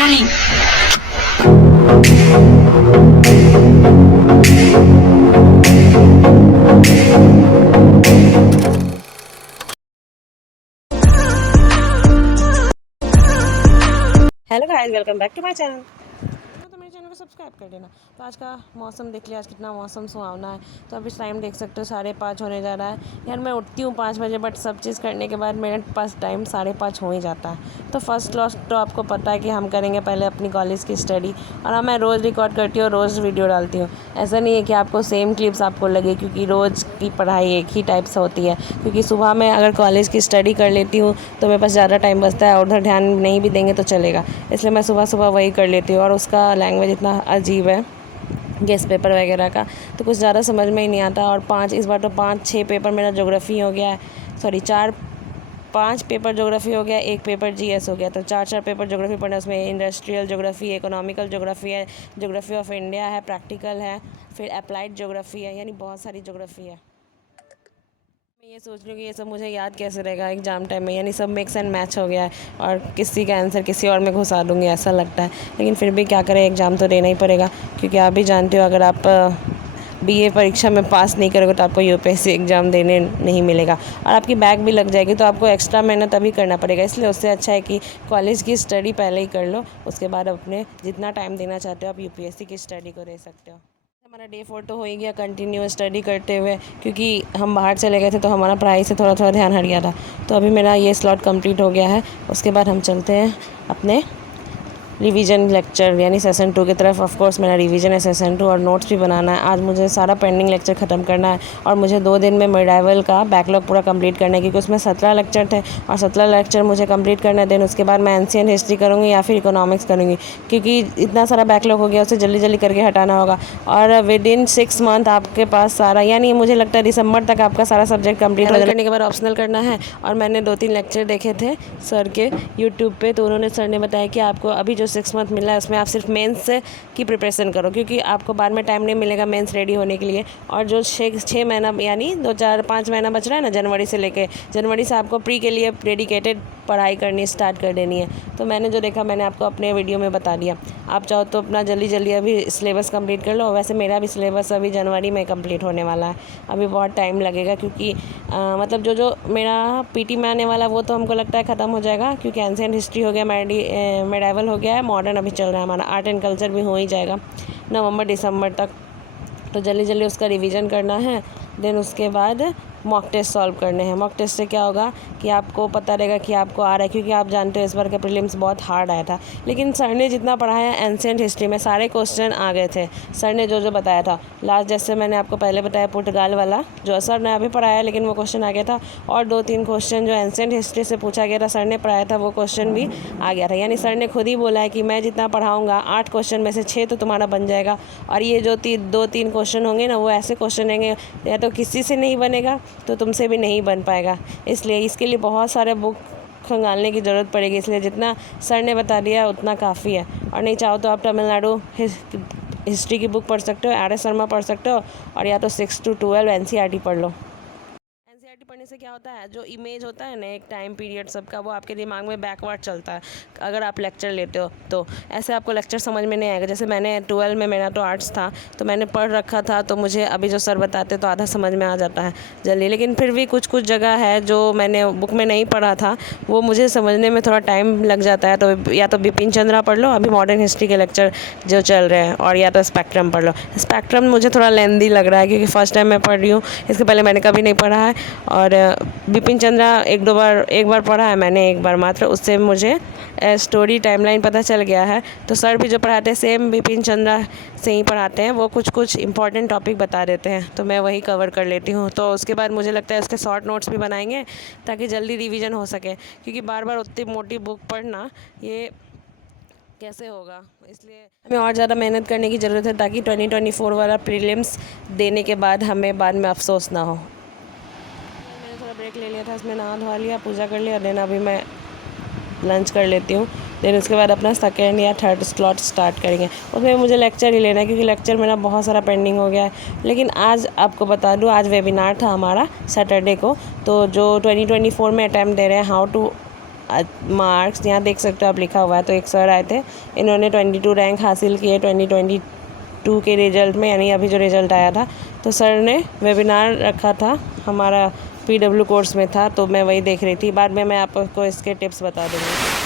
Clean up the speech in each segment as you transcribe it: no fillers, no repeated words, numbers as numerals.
running. Hello guys, welcome back to my channel. तो मेरे channel को सब्सक्राइब कर देना। तो आज का मौसम देख लिया, आज कितना मौसम सुहावना है। तो अभी टाइम देख सकते हो 5:30 होने जा रहा है। यार मैं उठती हूँ 5 बजे, बट सब चीज़ करने के बाद मेरे पास टाइम 5:30 हो ही जाता है। तो फर्स्ट क्लास तो आपको पता है कि हम करेंगे पहले अपनी कॉलेज की स्टडी। और हाँ, मैं रोज़ रिकॉर्ड करती हूँ, रोज़ वीडियो डालती हूँ। ऐसा नहीं है कि आपको सेम क्लिप्स आपको लगे, क्योंकि रोज़ की पढ़ाई एक ही टाइप से होती है। क्योंकि सुबह में अगर कॉलेज की स्टडी कर लेती हूँ तो मेरे पास ज़्यादा टाइम बचता है, और उधर ध्यान नहीं भी देंगे तो चलेगा। इसलिए मैं सुबह सुबह वही कर लेती हूँ। और उसका लैंग्वेज इतना अजीब है, गेस पेपर वगैरह का, तो कुछ ज़्यादा समझ में ही नहीं आता। और इस बार तो 5-6 पेपर मेरा ज्योग्राफी हो गया है। सॉरी, 4-5 पेपर ज्योग्राफी हो गया, एक पेपर जीएस हो गया। तो 4-4 पेपर ज्योग्राफी पढ़ना, उसमें इंडस्ट्रियल ज्योग्राफी, इकोनॉमिकल ज्योग्राफी है, ज्योग्राफी ऑफ इंडिया है, प्रैक्टिकल है, फिर अप्लाइड ज्योग्राफी है, यानी बहुत सारी ज्योग्राफी है। मैं ये सोच रही हूँ कि ये सब मुझे याद कैसे रहेगा एग्जाम टाइम में, यानी सब मिक्स एंड मैच हो गया है और किसी का आंसर किसी और में घुसा दूँगी ऐसा लगता है। लेकिन फिर भी क्या करें, एग्ज़ाम तो देना ही पड़ेगा। क्योंकि आप भी जानते हो, अगर आप बीए परीक्षा में पास नहीं करोगे तो आपको यूपीएससी एग्ज़ाम देने नहीं मिलेगा, और आपकी बैक भी लग जाएगी। तो आपको एक्स्ट्रा मेहनत अभी करना पड़ेगा। इसलिए उससे अच्छा है कि कॉलेज की स्टडी पहले ही कर लो, उसके बाद अपने जितना टाइम देना चाहते हो आप यूपीएससी की स्टडी को दे सकते हो। हमारा डे 4 तो हो ही गया कंटिन्यू स्टडी करते हुए, क्योंकि हम बाहर चले गए थे तो हमारा पढ़ाई से थोड़ा थोड़ा ध्यान हट गया था। तो अभी मेरा ये स्लॉट कंप्लीट हो गया है। उसके बाद हम चलते हैं अपने रिवीजन लेक्चर यानी सेशन 2 की तरफ। ऑफ कोर्स मेरा रिवीजन है सेशन 2, और नोट्स भी बनाना है। आज मुझे सारा पेंडिंग लेक्चर ख़त्म करना है, और मुझे 2 दिन में मेडाइवल का बैकलॉग पूरा कंप्लीट करना है, क्योंकि उसमें 17 लेक्चर थे और 17 लेक्चर मुझे कंप्लीट करना है। देन उसके बाद मैं एंशिएंट हिस्ट्री करूँगी या फिर इकोनॉमिक्स करूँगी, क्योंकि इतना सारा बैकलॉग हो गया, उसे जल्दी जल्दी करके हटाना होगा। और विद इन 6 मंथ आपके पास सारा, यानी मुझे लगता है दिसंबर तक आपका सारा सब्जेक्ट कंप्लीट हो जाना। करने के बाद ऑप्शनल करना है। और मैंने 2-3 लेक्चर देखे थे सर के यूट्यूब पे, तो उन्होंने सर ने बताया कि आपको अभी जो 6 मंथ मिला है उसमें आप सिर्फ मेंस की प्रिपरेशन करो, क्योंकि आपको बाद में टाइम नहीं मिलेगा मेंस रेडी होने के लिए। और जो 6 महीना यानी 2-4-5 महीना बच रहा है ना, जनवरी से आपको प्री के लिए डेडिकेटेड पढ़ाई करनी स्टार्ट कर देनी है। तो मैंने जो देखा मैंने आपको अपने वीडियो में बता दिया। आप चाहो तो अपना जल्दी जल्दी अभी सिलेबस कंप्लीट कर लो। वैसे मेरा भी सिलेबस अभी जनवरी में कंप्लीट होने वाला है, अभी बहुत टाइम लगेगा, क्योंकि मतलब जो मेरा पीटी में आने वाला वो तो हमको लगता है ख़त्म हो जाएगा, क्योंकि एंशिएंट हिस्ट्री हो गया, मेडाइवल हो गया है, मॉडर्न अभी चल रहा है हमारा, आर्ट एंड कल्चर भी हो ही जाएगा नवंबर दिसंबर तक। तो जल्दी जल्दी उसका रिवीजन करना है। देन उसके बाद मॉक टेस्ट सॉल्व करने हैं। मॉक टेस्ट से क्या होगा कि आपको पता रहेगा कि आपको आ रहा है, क्योंकि आप जानते हो इस बार के प्रीलिम्स बहुत हार्ड आया था। लेकिन सर ने जितना पढ़ाया एंशिएंट हिस्ट्री में सारे क्वेश्चन आ गए थे, सर ने जो जो बताया था लास्ट, जैसे मैंने आपको पहले बताया पुर्तगाल वाला जो सर ने अभी पढ़ाया, लेकिन वो क्वेश्चन आ गया था। और 2-3 क्वेश्चन जो एंशिएंट हिस्ट्री से पूछा गया था सर ने पढ़ाया था, वो क्वेश्चन भी आ गया था। यानी सर ने खुद ही बोला है कि मैं जितना पढ़ाऊँगा 8 क्वेश्चन में से 6 तो तुम्हारा बन जाएगा, और ये जो 2-3 क्वेश्चन होंगे ना, वो ऐसे क्वेश्चन होंगे या तो किसी से नहीं बनेगा तो तुमसे भी नहीं बन पाएगा। इसलिए इसके लिए बहुत सारे बुक खंगालने की ज़रूरत पड़ेगी। इसलिए जितना सर ने बता दिया उतना काफ़ी है। और नहीं चाहो तो आप तमिलनाडु हिस्ट्री की बुक पढ़ सकते हो, आर.एस. शर्मा पढ़ सकते हो, और या तो 6 to 12 एनसीईआरटी पढ़ लो। एनसीईआरटी पढ़ने से क्या होता है, जो इमेज होता है ना एक टाइम पीरियड सबका, वो आपके दिमाग में बैकवर्ड चलता है अगर आप लेक्चर लेते हो तो। ऐसे आपको लेक्चर समझ में नहीं आएगा। जैसे मैंने 12 में, मेरा तो आर्ट्स था तो मैंने पढ़ रखा था, तो मुझे अभी जो सर बताते तो आधा समझ में आ जाता है जल्दी। लेकिन फिर भी कुछ कुछ जगह है जो मैंने बुक में नहीं पढ़ा था, वो मुझे समझने में थोड़ा टाइम लग जाता है। तो या तो बिपिन चंद्रा पढ़ लो, अभी मॉडर्न हिस्ट्री के लेक्चर जो चल रहे हैं, और या तो स्पेक्ट्रम पढ़ लो। स्पेक्ट्रम मुझे थोड़ा लेंदी लग रहा है, क्योंकि फर्स्ट टाइम मैं पढ़ रही हूँ, इसके पहले मैंने कभी नहीं पढ़ा है। और बिपिन चंद्रा एक बार पढ़ा है मैंने, एक बार मात्र, उससे मुझे स्टोरी टाइमलाइन पता चल गया है। तो सर भी जो पढ़ाते हैं सेम बिपिन चंद्रा से ही पढ़ाते हैं, वो कुछ कुछ इंपॉर्टेंट टॉपिक बता देते हैं, तो मैं वही कवर कर लेती हूँ। तो उसके बाद मुझे लगता है उसके शॉर्ट नोट्स भी बनाएंगे ताकि जल्दी रिवीजन हो सके, क्योंकि बार बार उतनी मोटी बुक पढ़ना ये कैसे होगा। इसलिए हमें और ज़्यादा मेहनत करने की ज़रूरत है, ताकि 2024 वाला प्रीलिम्स देने के बाद हमें बाद में अफसोस ना हो। मैंने थोड़ा ब्रेक ले लिया था, इसमें नहा धोवा लिया, पूजा कर लिया। देन अभी मैं लंच कर लेती हूँ। देन उसके बाद अपना सेकेंड या थर्ड स्लॉट स्टार्ट करेंगे। उसमें मुझे लेक्चर ही लेना है, क्योंकि लेक्चर मेरा बहुत सारा पेंडिंग हो गया है। लेकिन आज आपको बता दूँ, आज वेबिनार था हमारा सैटरडे को, तो जो 2024 में अटैम्प्ट दे रहे हैं हाउ टू मार्क्स यहाँ देख सकते हो आप, लिखा हुआ है। तो एक सर आए थे, इन्होंने 22 रैंक हासिल किए 2022 के रिज़ल्ट में, यानी अभी जो रिज़ल्ट आया था। तो सर ने वेबिनार रखा था, हमारा PW कोर्स में था, तो मैं वही देख रही थी। बाद में मैं आपको इसके टिप्स बता दूँगी।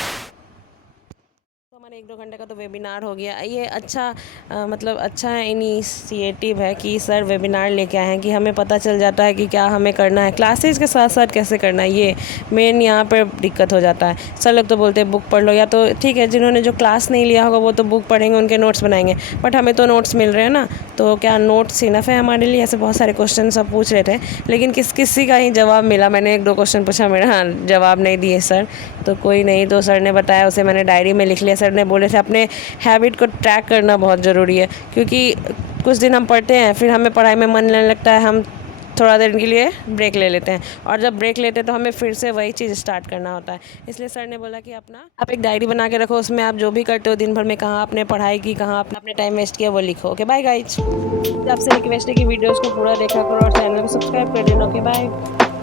तो हमारे 1-2 घंटे का तो वेबिनार हो गया। ये अच्छा मतलब अच्छा इनिशिएटिव है कि सर वेबिनार लेके आए हैं, कि हमें पता चल जाता है कि क्या हमें करना है, क्लासेस के साथ साथ कैसे करना है। ये मेन यहाँ पर दिक्कत हो जाता है। सर लोग तो बोलते हैं बुक पढ़ लो, या तो ठीक है जिन्होंने जो क्लास नहीं लिया होगा वो तो बुक पढ़ेंगे, उनके नोट्स बनाएंगे, बट हमें तो नोट्स मिल रहे हैं ना, तो क्या नोट्स इनफ है हमारे लिए? ऐसे बहुत सारे क्वेश्चन सब पूछ रहे थे, लेकिन किसी का ही जवाब मिला। मैंने 1-2 क्वेश्चन पूछा, मेरा जवाब नहीं दिए सर, तो कोई नहीं। तो सर ने बताया, उसे मैंने डायरी में लिख लिया। सर ने बोले थे अपने हैबिट को ट्रैक करना बहुत ज़रूरी है, क्योंकि कुछ दिन हम पढ़ते हैं, फिर हमें पढ़ाई में मन नहीं लगता है, हम थोड़ा देर के लिए ब्रेक ले लेते हैं, और जब ब्रेक लेते हैं तो हमें फिर से वही चीज़ स्टार्ट करना होता है। इसलिए सर ने बोला कि आप एक डायरी बना के रखो, उसमें आप जो भी करते हो दिन भर में, कहाँ आपने पढ़ाई की, कहाँ आपने टाइम वेस्ट किया, वो लिखो। Okay bye guys. आपसे रिक्वेस्ट है कि वीडियोज़ को पूरा देखा करो और चैनल को सब्सक्राइब कर देना। Okay bye.